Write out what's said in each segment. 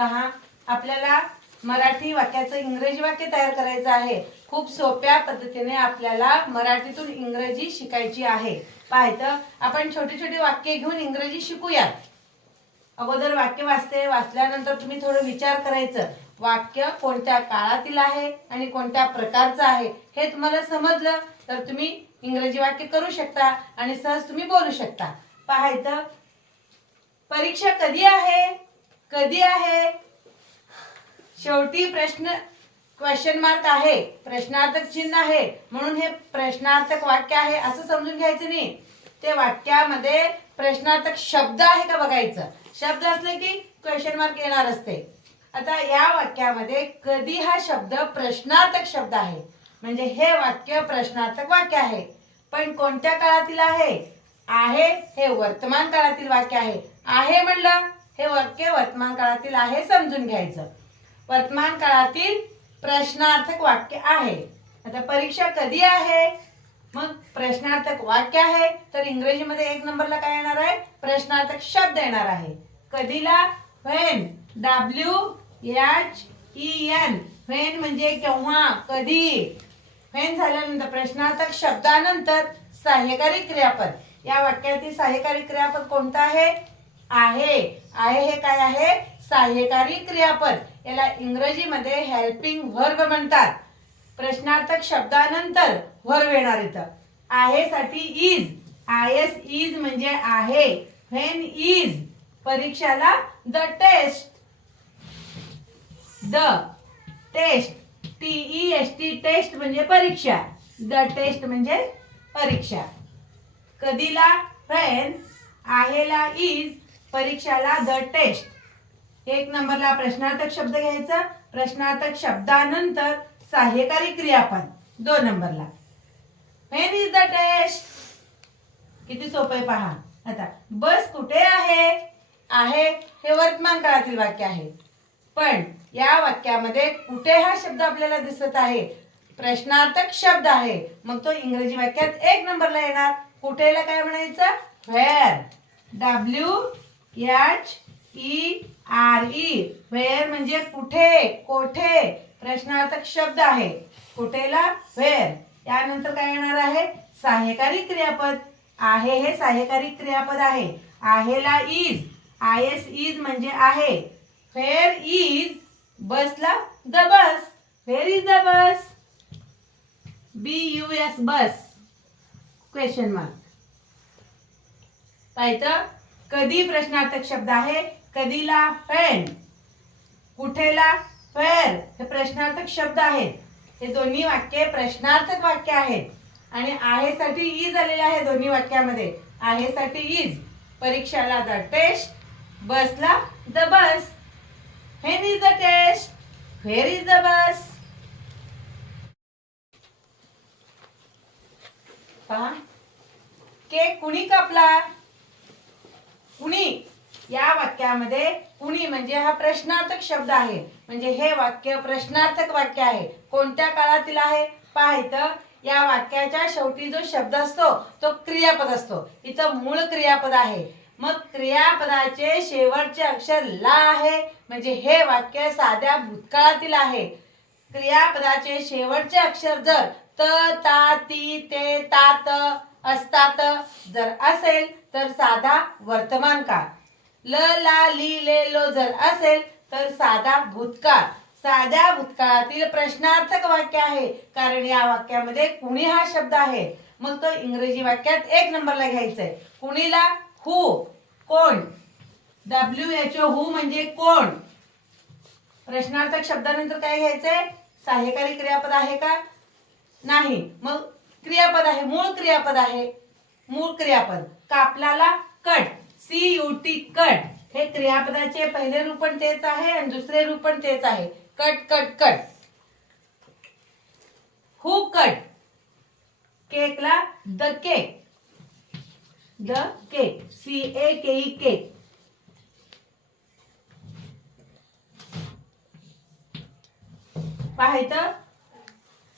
पहा आपल्याला मराठी वाक्याचं इंग्रजी वाक्य तयार करायचं आहे. खूप सोप्या पद्धतीने आपल्याला मराठीतून इंग्रजी शिकायची आहे. पाहायचं आपण छोटी छोटी वाक्य घेऊन इंग्रजी शिकूयात. अगोदर वाक्य वाचते वाचल्यानंतर तुम्ही थोडं विचार करायचं. वाक्य कोणत्या काळातील आहे आणि कोणत्या प्रकारचं आहे हे तुम्हाला समजलं तर तुम्ही इंग्रजी वाक्य करू शकता आणि सहज तुम्ही बोलू शकता. पाहायचं परीक्षा कधी आहे? कधी आहे? शेवटी प्रश्न क्वेश्चन मार्क आहे. प्रश्नार्थक चिन्ह आहे. म्हणून हे प्रश्नार्थक वाक्य आहे असं समजून घ्यायचं नाही. ते वाक्यामध्ये प्रश्नार्थक शब्द आहे का बघायचं? शब्द असले की क्वेश्चन मार्क येणार असते. आता या वाक्यामध्ये कधी हा शब्द प्रश्नार्थक शब्द आहे? म्हणजे हे वाक्य प्रश्नार्थक वाक्य आहे. पण कोणत्या काळातील आहे? आहे हे वर्तमान काळातील वाक्य आहे. आहे म्हणलं हे वाक्य वर्तमान काळातील आहे समजून घ्यायचं. वर्तमान काळातील प्रश्नार्थक वाक्य आहे. आता परीक्षा कधी आहे? मग प्रश्नार्थक वाक्य आहे तर इंग्रजीमध्ये एक नंबरला काय येणार आहे? प्रश्नार्थक शब्द येणार आहे. कधीला? When W H E N when म्हणजे केव्हा? कधी? व्हेन झाल्यानंतर प्रश्नार्थक शब्दानंतर सहाय्यकारी क्रियापद. या वाक्यातील सहाय्यकारी क्रियापद कोणतं आहे? आहे. आहे हे काय आहे? सहाय्यकारी क्रियापद. याला इंग्रजीमध्ये हेल्पिंग व्हर्ब म्हणतात. प्रश्नार्थक शब्दानंतर व्हर्ब येणार इथं. आहे साठी इज आय एस इज म्हणजे आहे. When is परीक्षाला the test the test T S T test म्हणजे परीक्षा. द टेस्ट म्हणजे परीक्षा. कधीला? व्हेन आहेला इज परीक्षाला द टेस्ट एक नंबरला प्रश्नार्थक शब्द घ्यायचा. प्रश्नार्थक शब्दानंतर सहाय्यकारी क्रियापद. दोन नंबरला. व्हेन इज द टेस्ट किती सोपं पहा. आता बस कुठे आहे? आहे हे वर्तमान काळातील वाक्य आहे. पण या वाक्यामध्ये कुठे हा शब्द आपल्याला दिसत आहे? प्रश्नार्थक शब्द आहे. मग तो इंग्रजी वाक्यात एक नंबरला येणार. कुठेला काय म्हणायचं? Where W H E R E where म्हणजे कुठे कोठे? प्रश्नार्थक शब्द आहे. कुठेला? व्हेअर त्यानंतर काय येणार आहे? सहाय्यकारी क्रियापद. आहे हे सहाय्यकारी क्रियापद आहे. आहेला इज आय एस इज म्हणजे आहे. व्हेअर इज बसला the bus. Where is the bus B U S bus. Question mark पाहिजे कधी प्रश्नार्थक शब्द आहे? कधीला पेन कुठेला फेर हे प्रश्नार्थक शब्द आहेत. हे दोन्ही वाक्य प्रश्नार्थक वाक्य आहेत. आणि आहेसाठी इज आलेले आहे दोन्ही वाक्यामध्ये. आहेसाठी इज परीक्षाला द टेस्ट बसला the bus when is the test where is the bus पहा. केक कुणी कापला? कुणी? या वाक्यामध्ये कुणी? म्हणजे हा प्रश्नार्थक शब्द आहे. म्हणजे हे वाक्य प्रश्नार्थक वाक्य आहे. कोणत्या काळातील आहे? पाहायचं या वाक्याच्या शेवटी जो शब्द असतो तो क्रियापद असतो. इथं मूळ क्रियापद आहे. मग क्रियापदाचे शेवटचे अक्षर ला आहे. म्हणजे हे वाक्य साध्या भूतकाळातील आहे. क्रियापदाचे शेवटचे अक्षर जर त ता ती ते तात असतात जर असेल तर साधा वर्तमान काळ. ल ला ली ले लो जर असेल तर साधा भूतकाळ. साध्या भूतकाळातील प्रश्नार्थक वाक्य आहे कारण या वाक्यामध्ये कुणी हा शब्द आहे? मग तो इंग्रजी वाक्यात एक नंबरला घ्यायचा आहे कुणीला? हु. कोण? डब्ल्यू एच ओ हु म्हणजे कोण? प्रश्नार्थक शब्दानंतर काय घ्यायचंय? सहाय्यकारी क्रियापद आहे का? नाही. मग क्रियापद आहे मूळ क्रियापद आहे. मूळ क्रियापद. कापलाला cut. C U T cut. हे क्रियापदाचे पहिले रूप पण तेच आहे आणि दुसरे रूप पण तेच आहे. Cut cut cut. Who cut. केकला the cake. The cake. C A K E cake. पाहायचं?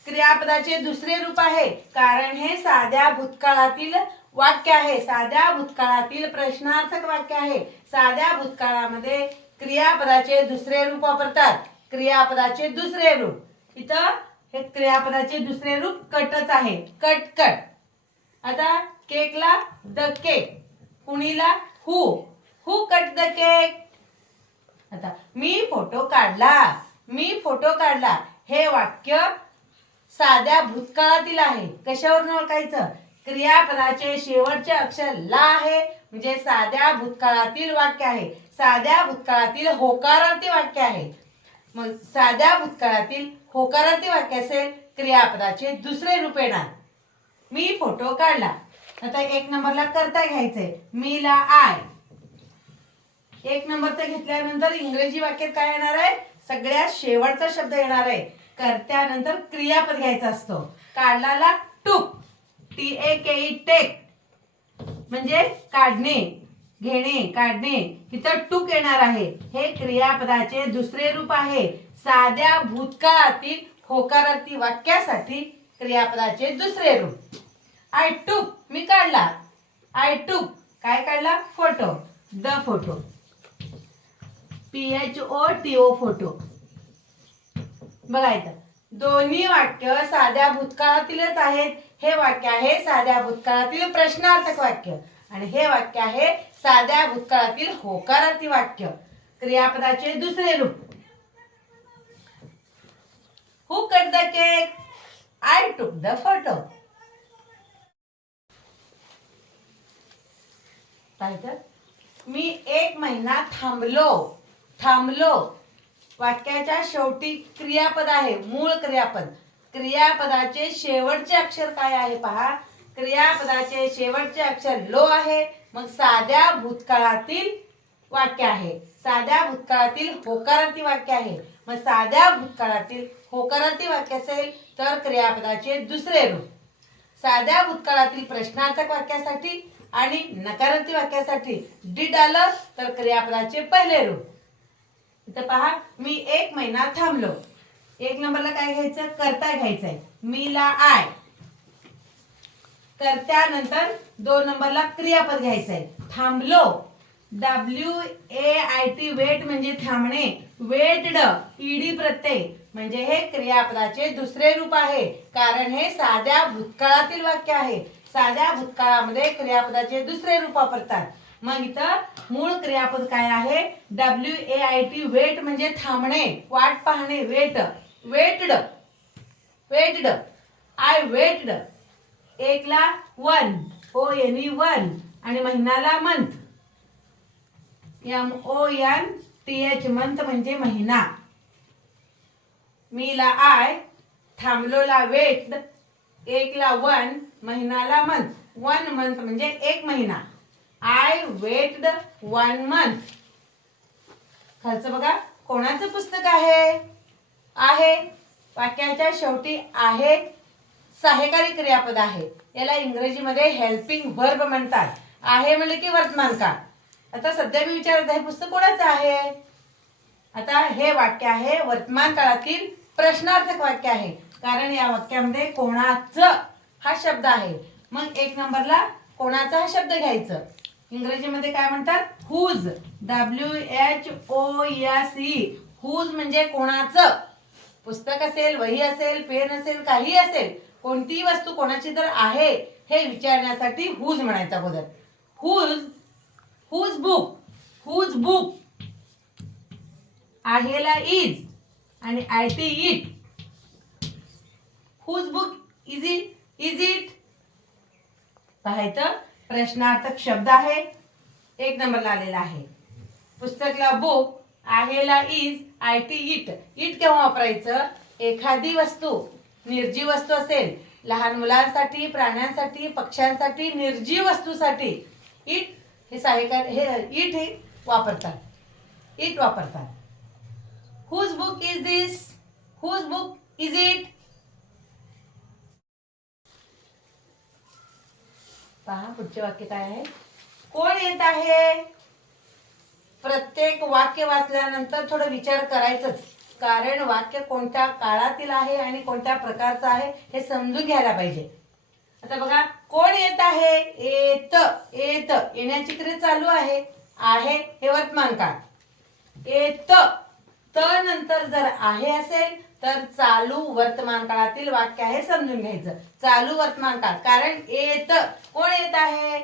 क्रियापदाचे दुसरे रूप आहे. कारण हे साध्या भूतकाळातील वाक्य आहे. साध्या भूतकाळातील प्रश्नार्थक वाक्य आहे. साध्या भूतकाळामध्ये क्रियापदाचे दुसरे रूप वापरतात. क्रियापदाचे दुसरे रूप. इथं हे क्रियापदाचे दुसरे रूप कटच आहे. Cut cut. आता केकला the cake. कुणीला? Who. Who cut the cake. आता मी फोटो काढला. मी फोटो काढला. हे वाक्य साध्या भूतकाळातील आहे. कशावरून ओळखायचं? क्रियापदाचे शेवटचे अक्षर ला आहे. म्हणजे साध्या भूतकाळातील वाक्य आहे. साध्या भूतकाळातील होकारार्थी वाक्य आहे. मग साध्या भूतकाळातील होकारार्थी वाक्य असेल क्रियापदाचे दुसरे रूप येणार. मी फोटो काढला. आता एक नंबरला करता घ्यायचंय. मी ला आय. एक नंबरचं घेतल्यानंतर इंग्रजी वाक्यात काय येणार आहे? सगळ्यात शेवटचा शब्द येणार आहे. कर्त्यानंतर क्रियापद घ्यायचा असतो. काढलाला took. T A K E take म्हणजे काढणे घेणे काढणे. इथं टूक येणार आहे. हे क्रियापदाचे दुसरे रूप आहे. साध्या भूतकाळातील होकारार्थी वाक्यासाठी क्रियापदाचे दुसरे रूप. आय टूक मी काढला. आय टूक काय काढला? Photo. The photo. P H O T O photo. बघा इथं. दोन्ही वाक्य साध्या भूतकाळातीलच आहेत. हे वाक्य आहे साध्या भूतकाळातील प्रश्नार्थक वाक्य. आणि हे वाक्य आहे साध्या भूतकाळातील होकारार्थी वाक्य. क्रियापदाचे दुसरे रूप. Who cut the cake I took the photo पाहिजे मी एक महिना थांबलो. थांबलो. वाक्याच्या शेवटी क्रियापद आहे मूळ क्रियापद. क्रियापदाचे शेवटचे अक्षर काय आहे पहा. क्रियापदाचे शेवटचे अक्षर लो आहे मग साध्या भूतकाळातील वाक्य आहे. साध्या भूतकाळातील होकारार्थी वाक्य आहे. मग साध्या भूतकाळातील होकारार्थी वाक्य असेल तर क्रियापदाचे दुसरे रूप. साध्या भूतकाळातील प्रश्नार्थक वाक्यासाठी आणि नकारार्थी वाक्यासाठी डिड आलं तर क्रियापदाचे पहिले रूप. इथं पहा मी एक महिना थांबलो. एक नंबरला काय घ्यायचं? करता घ्यायचंय. मी ला आय. करत्यानंतर दोन नंबरला क्रियापद घ्यायचंय. थांबलो. W A I T wait म्हणजे थांबणे. वेटड ईडी प्रत्यय म्हणजे हे क्रियापदाचे दुसरे रूप आहे. कारण हे साध्या भूतकाळातील वाक्य आहे. साध्या भूतकाळामध्ये क्रियापदाचे दुसरे रूप वापरतात. मग इथं मूळ क्रियापद काय आहे? W A I T wait म्हणजे थांबणे वाट पाहणे wait waited waited I waited एकला one O N E one आणि महिन्याला month M O N T H month म्हणजे महिना. मीला आय थांबलोला वेट एकला वन महिन्याला मंथ वन मंथ म्हणजे एक महिना. आय वेटड वन मंथ खालचं बघा कोणाचं पुस्तक आहे? आहे वाक्याच्या शेवटी आहे सहायकारी क्रियापद आहे. याला इंग्रजीमध्ये हेल्पिंग वर्ब म्हणतात. आहे म्हणले की वर्तमान काळ आता सध्या मी विचारत आहे पुस्तक कोणाचं आहे? आता हे वाक्य आहे वर्तमान काळातील प्रश्नार्थक वाक्य आहे. कारण या वाक्यामध्ये कोणाचं हा शब्द आहे. मग एक नंबरला कोणाचा हा शब्द घ्यायचं? इंग्रजीमध्ये काय म्हणतात? Whose. W H O S E whose म्हणजे कोणाचं? पुस्तक असेल वही असेल पेन असेल काही असेल कोणतीही वस्तू कोणाची तर आहे हे विचारण्यासाठी हुज म्हणायचं अगोदर. Whose whose book whose book. आहेला is आणि I T it. Whose book is it is it. पाहायचं? प्रश्नार्थक शब्द आहे. एक नंबरला आलेला आहे. पुस्तकला book आहेला is I T it it केव्हा वापरायचं? एखादी वस्तू निर्जीव वस्तू असेल. लहान मुलांसाठी प्राण्यांसाठी पक्ष्यांसाठी निर्जीव वस्तूसाठी. इट हे सहाय्यकार हे इट हे वापरतात. इट वापरतात. Whose book is this whose book is it पहा पुढचे वाक्य काय आहे? कोण येत आहे? प्रत्येक वाक्य वाचल्यानंतर थोडं विचार करायचंच. कारण वाक्य कोणत्या काळातील आहे आणि कोणत्या प्रकारचं आहे हे समजून घ्यायला पाहिजे. आता बघा कोण येत आहे? येत येत. येण्याची क्रिया चालू आहे. आहे हे वर्तमान काळ. येत त नंतर जर आहे असेल तर चालू वर्तमान काळातील वाक्य आहे समजून घ्यायचं. चालू वर्तमान काळ. कारण येत कोण येत आहे?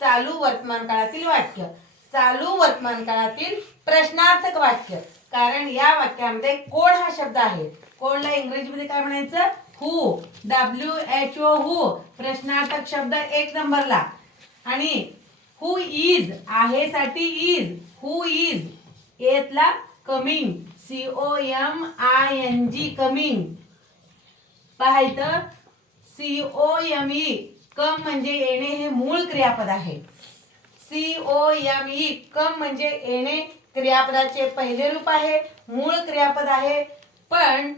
चालू वर्तमान काळातील वाक्य. चालू वर्तमान काळातील प्रश्नार्थक वाक्य. कारण या वाक्यामध्ये कोण हा शब्द आहे? कोणला इंग्रजीमध्ये काय म्हणायचं? Who. W H O who. प्रश्नार्थक शब्द एक नंबरला. आणि हु इज आहे साठी is who is येतला coming C O M I N G coming पाहायचं? C O M E come म्हणजे येणे हे मूळ क्रियापद आहे. C O M E come म्हणजे येणे क्रियापदाचे पहिले रूप आहे मूळ क्रियापद आहे. पण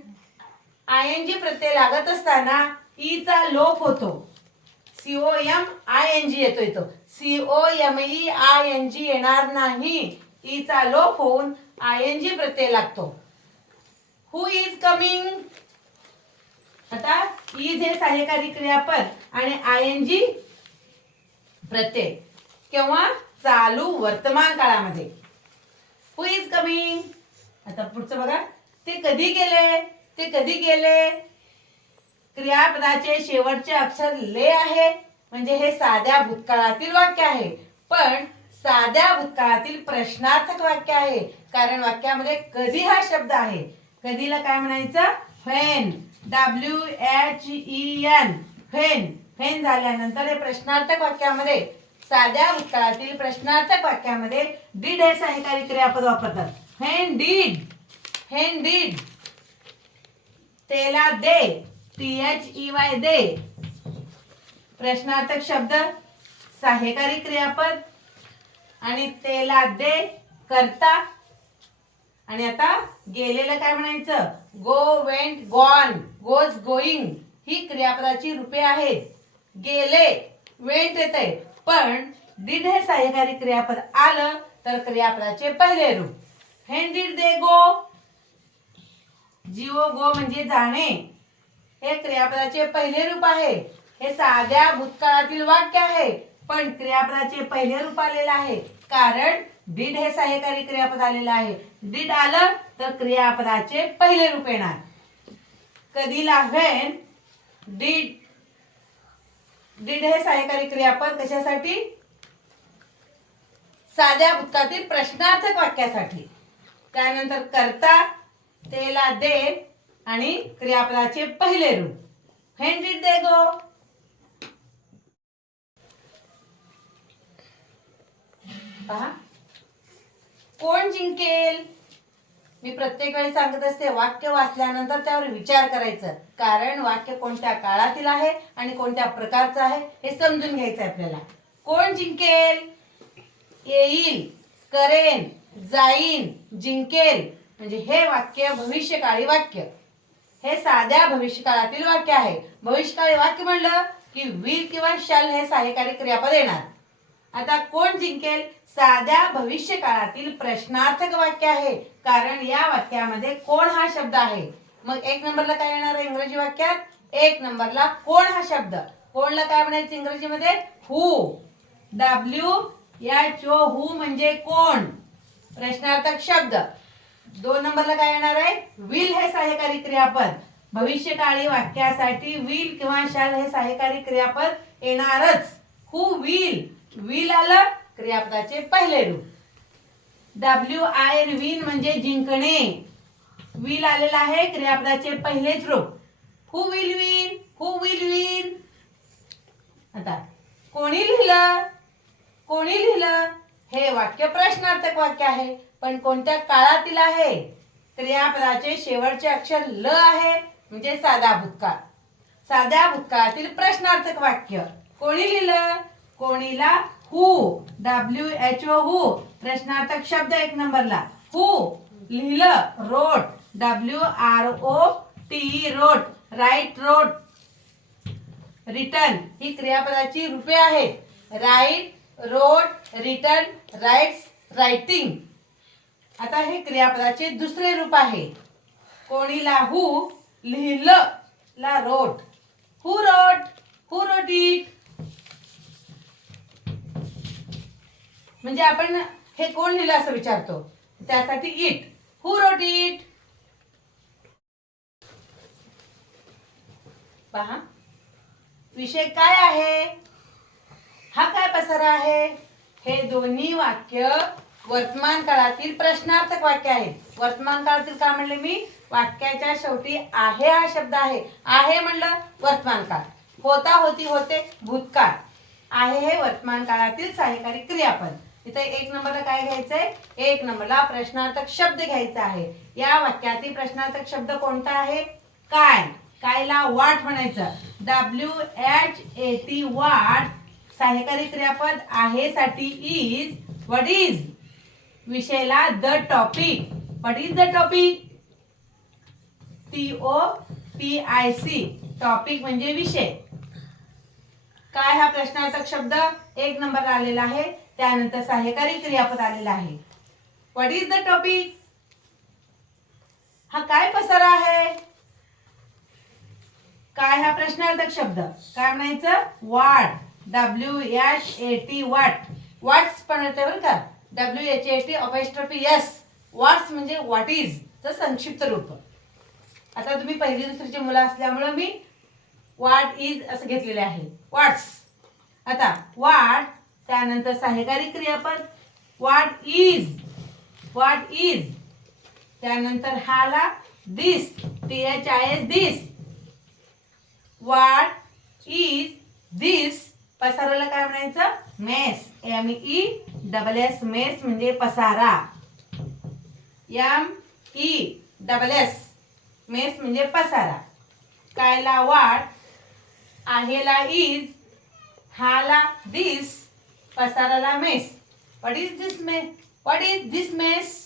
आय एन जी प्रत्यय लागत असताना e ईचा लोप होतो. C O M I N G येतो येतो C O M E I N G येणार नाही. E ईचा लोप होऊन आय एन जी प्रत्यय लागतो. हु इज कमिंग आता इज हे सहाय्यकारी क्रियापद आणि आय एन जी प्रत्यय. केव्हा? चालू वर्तमान काळामध्ये. हु इज कमिंग आता पुढचं बघा. ते कधी गेले? ते कधी गेले? क्रियापदाचे शेवटचे अक्षर ले आहे. म्हणजे हे साध्या भूतकाळातील वाक्य आहे. पण साध्या भूतकाळातील प्रश्नार्थक वाक्य आहे. कारण वाक्यामध्ये कधी हा शब्द आहे? कधीला काय म्हणायचं? When. W H E N. When. When झाल्यानंतर हे प्रश्नार्थक वाक्यामध्ये साध्या उत्तरातील प्रश्नार्थक वाक्यामध्ये डीड हे सहाय्यकारी क्रियापद वापरतात. हेन डीड हेन डीड तेला they. T H E Y they. प्रश्नार्थक शब्द सहाय्यकारी क्रियापद. आणि तेला दे करता आणि आता गेलेलं काय म्हणायचं? Go went gone goes going ही क्रियापदाची रूपे आहेत. गेले वेंट येते पण डिड हे सहाय्यकारी क्रियापद आलं तर क्रियापदाचे पहिले रूप. हेन डिड दे गो जीओ गो म्हणजे जाणे. हे क्रियापदाचे पहिले रूप आहे. हे साध्या भूतकाळातील वाक्य आहे. पण क्रियापदाचे पहिले रूप आलेलं आहे. कारण डिड हे सहाय्यकारी क्रियापद आलेलं आहे. डिड आलं तर क्रियापदाचे पहिले रूप येणार. कधीला व्हेन डिड डिड हे सहाय्यकारी क्रियापद कशासाठी? साध्या भूतकातील प्रश्नार्थक वाक्यासाठी. त्यानंतर करता तेला दे आणि क्रियापदाचे पहिले रूप. When did they go. पहा. कोण जिंकेल? मी प्रत्येक वेळी सांगत असते वाक्य वाचल्यानंतर त्यावर विचार करायचं. कारण वाक्य कोणत्या काळातील आहे आणि कोणत्या प्रकारचं आहे हे समजून घ्यायचं आहे आपल्याला. कोण जिंकेल? येईल करेन जाईन जिंकेल. म्हणजे हे वाक्य भविष्यकाळी वाक्य. हे साध्या भविष्यकाळातील वाक्य आहे. भविष्यकाळी वाक्य म्हणलं की विल किंवा शल हे सहाय्यकारी क्रियापद येणार. आता कोण जिंकेल? साध्या भविष्य काळातील प्रश्नार्थक वाक्य आहे. कारण या वाक्यामध्ये कोण हा शब्द आहे? मग एक नंबरला काय येणार आहे इंग्रजी वाक्यात? एक नंबरला कोण हा शब्द? कोणला काय म्हणायचं इंग्रजीमध्ये? हु. डब्ल्यू. या चो हु म्हणजे कोण? प्रश्नार्थक शब्द. दोन नंबरला काय येणार आहे? विल हे सहाय्यकारी क्रियापद. भविष्यकाळी वाक्यासाठी विल किंवा शाल हे सहाय्यकारी क्रियापद येणारच. हु विल. विल आलं क्रियापदाचे पहिले रूप. डब्ल्यू आय एन विन म्हणजे जिंकणे. विल आलेला आहे क्रियापदाचे पहिलेच रूप. Who will win who will win आता कोणी लिहिलं? कोणी लिहिलं? हे वाक्य प्रश्नार्थक वाक्य आहे पण कोणत्या काळातील आहे? क्रियापदाचे शेवटचे अक्षर ल आहे म्हणजे साधा भूतकाळ. साध्या भूतकाळातील प्रश्नार्थक वाक्य. कोणी लिहिलं? कोणीला हु डब्ल्यू एच ओ हु प्रश्नार्थक शब्द एक नंबरला. हु लिहिलं wrote W R O T wrote write wrote written ही क्रियापदाची रूपे आहेत. Write wrote written writes writing आता हे क्रियापदाचे दुसरे रूप आहे. कोणीला हु लिहिलं ला रोट who wrote who wrote it म्हणजे आपण हे कोण लिहिलं असं विचारतो? त्यासाठी इट हु रोट इट पहा. विषय काय आहे? हा काय पसारा आहे? हे दोन्ही वाक्य वर्तमान काळातील प्रश्नार्थक वाक्य आहेत वर्तमान काळातील काय म्हणले मी? वाक्याच्या शेवटी आहे हा शब्द आहे. आहे म्हणलं वर्तमान काळ. होता होती होते भूतकाळ. आहे हे वर्तमान काळातील सहाय्यकारी क्रियापद. इथे एक नंबरला काय घ्यायचंय? एक नंबरला प्रश्नार्थक शब्द घ्यायचा आहे. या वाक्यातील प्रश्नार्थक शब्द कोणता आहे? काय? कायला वाट म्हणायचं. डब्ल्यू एच ए टी वाट सहाय्यकारी क्रियापद आहे साठी is what is विषयला the topic what is the topic T O P I C topic म्हणजे विषय. काय हा प्रश्नार्थक शब्द? एक नंबर आलेला आहे. त्यानंतर सहाय्यकारी क्रियापद आलेला आहे. व्हॉट इज द टॉपिक हा काय पसारा आहे? काय हा प्रश्नार्थक शब्द? काय म्हणायचं? What W H A T what what's पण येते बरं का? W H A T apostrophe S what's म्हणजे व्हॉट इज तर संक्षिप्त रूप. आता तुम्ही पहिली दुसरीची मुलं असल्यामुळं मी वाट इज असं घेतलेले आहे. वाट्स आता वाट त्यानंतर सहाय्यकारी क्रियापद. वाट इज वाट इज त्यानंतर हाला this T H I S this what is this पसाराला काय म्हणायचं? Mess M E double S mess म्हणजे पसारा. M E double S mess म्हणजे पसारा. कायला? वाट आहेला इज हाला दिस Pasará la mes. What is this mes? What is this mess?